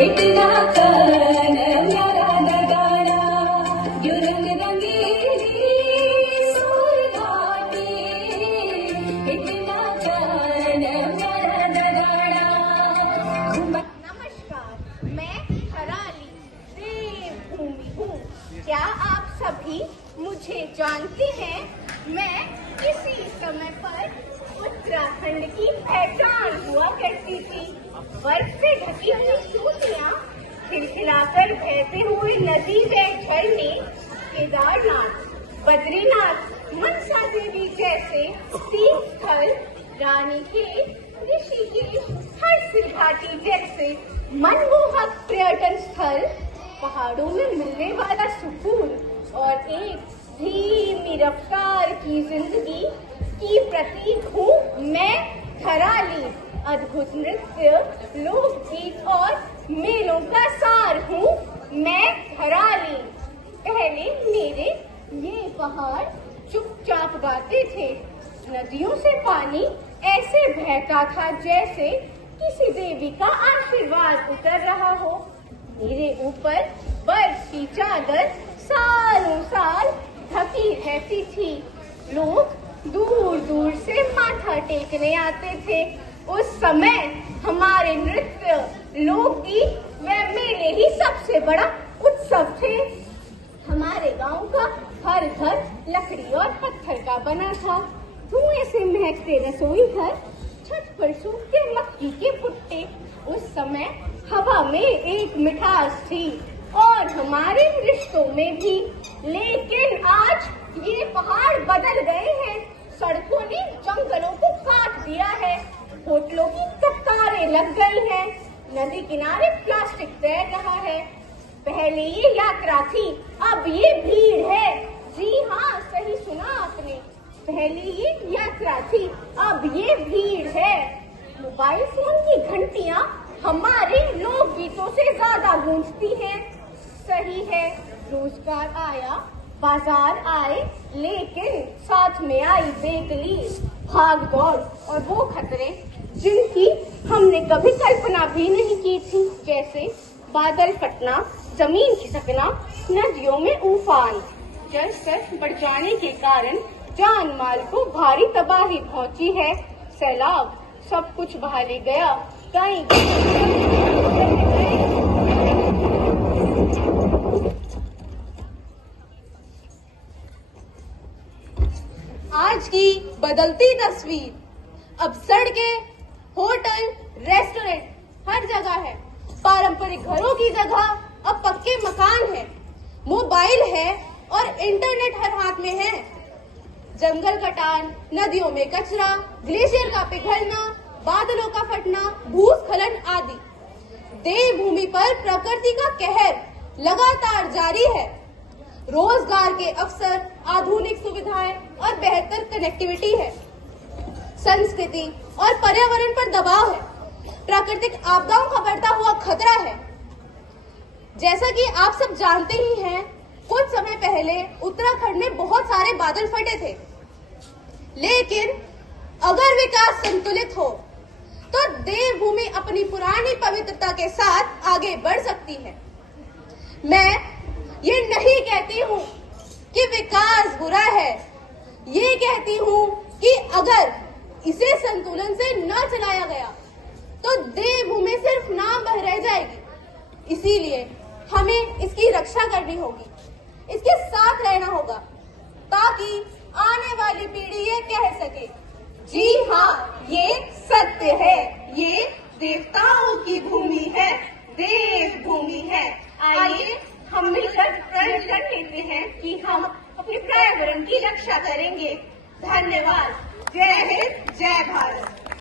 इतना कन न्यारा नगाड़ा जो रंग रंगीली सुर गाते, इतना कन न्यारा नगाड़ा। नमस्कार, मैं हराली देवभूमि हूँ। क्या आप सभी मुझे जानते हैं? मैं किसी समय पर उत्तराखंड की पहचान हुआ करती थी। बर्फ से ढकी हुई सूतियाँ, खिलखिलाकर बहते हुए नदी व झरने, केदारनाथ, बद्रीनाथ, मनसा देवी जैसे तीर्थ स्थल, रानीखेत, ऋषिकेश, हरसिल घाटी जैसे मनमोहक पर्यटन स्थल, पहाड़ों में मिलने वाला सुकून और एक धीमी रफ्तार की जिंदगी की प्रतीक हूँ मैं हराली। अद्भुत नृत्य, लोकगीत और मेलों का सार हूँ मैं हराली। पहले मेरे ये पहाड़ चुपचाप गाते थे। नदियों से पानी ऐसे बहता था जैसे किसी देवी का आशीर्वाद उतर रहा हो। मेरे ऊपर बर्फ की चादर सालों साल ढकी रहती थी। लोग दूर दूर से माथा टेकने आते थे। उस समय हमारे नृत्य, लोकगीत व मेले ही सबसे बड़ा उत्सव थे। हमारे गांव का हर घर लकड़ी और पत्थर का बना था। धुएं से महकते रसोई घर, छत पर सूखते मक्की के भुट्टे। उस समय हवा में एक मिठास थी और हमारे रिश्तों में भी। लेकिन आज ये पहाड़ बदल गए हैं। सड़कों ने जंगलों को काट दिया है। होटलों की कतारें लग गई हैं। नदी किनारे प्लास्टिक तैर रहा है। पहले ये यात्रा थी, अब ये भीड़ है। जी हाँ, सही सुना आपने। पहले ये यात्रा थी, अब ये भीड़ है। मोबाइल फोन की घंटियां हमारे लोकगीतों से ज्यादा गूंजती हैं। सही है, रोजगार आया, बाजार आए, लेकिन साथ में आई बेकली, भाग दौड़ और वो खतरे जिनकी हमने कभी कल्पना भी नहीं की थी, जैसे बादल फटना, जमीन खिसकना, नदियों में उफान। जल स्तर बढ़ जाने के कारण जान माल को भारी तबाही पहुंची है। सैलाब सब कुछ बहा ले गया। कहीं आज की बदलती तस्वीर, अब सड़कें, होटल, रेस्टोरेंट हर जगह है। पारंपरिक घरों की जगह अब पक्के मकान है। मोबाइल है और इंटरनेट हर हाथ में है। जंगल कटान, नदियों में कचरा, ग्लेशियर का पिघलना, बादलों का फटना, भूस्खलन आदि। देवभूमि पर प्रकृति का कहर लगातार जारी है। रोजगार के अवसर, आधुनिक सुविधाएं और बेहतर कनेक्टिविटी है। संस्कृति और पर्यावरण पर दबाव है। प्राकृतिक आपदाओं का बढ़ता हुआ खतरा है। जैसा कि आप सब जानते ही हैं, कुछ समय पहले उत्तराखंड में बहुत सारे बादल फटे थे। लेकिन अगर विकास संतुलित हो तो देवभूमि अपनी पुरानी पवित्रता के साथ आगे बढ़ सकती है। मैं ये नहीं कहती हूँ कि विकास बुरा है। ये कहती हूँ कि अगर इसे संतुलन से न चलाया गया तो देवभूमि सिर्फ नाम बह रह जाएगी। इसीलिए हमें इसकी रक्षा करनी होगी, इसके साथ रहना होगा, ताकि आने वाली पीढ़ी ये कह सके, जी हाँ, ये सत्य है, ये देवताओं की भूमि है, देवभूमि है। आइए हम मिलकर प्रण कर लेते हैं कि हम अपने पर्यावरण की रक्षा करेंगे। धन्यवाद। जय हिंद, जय भारत।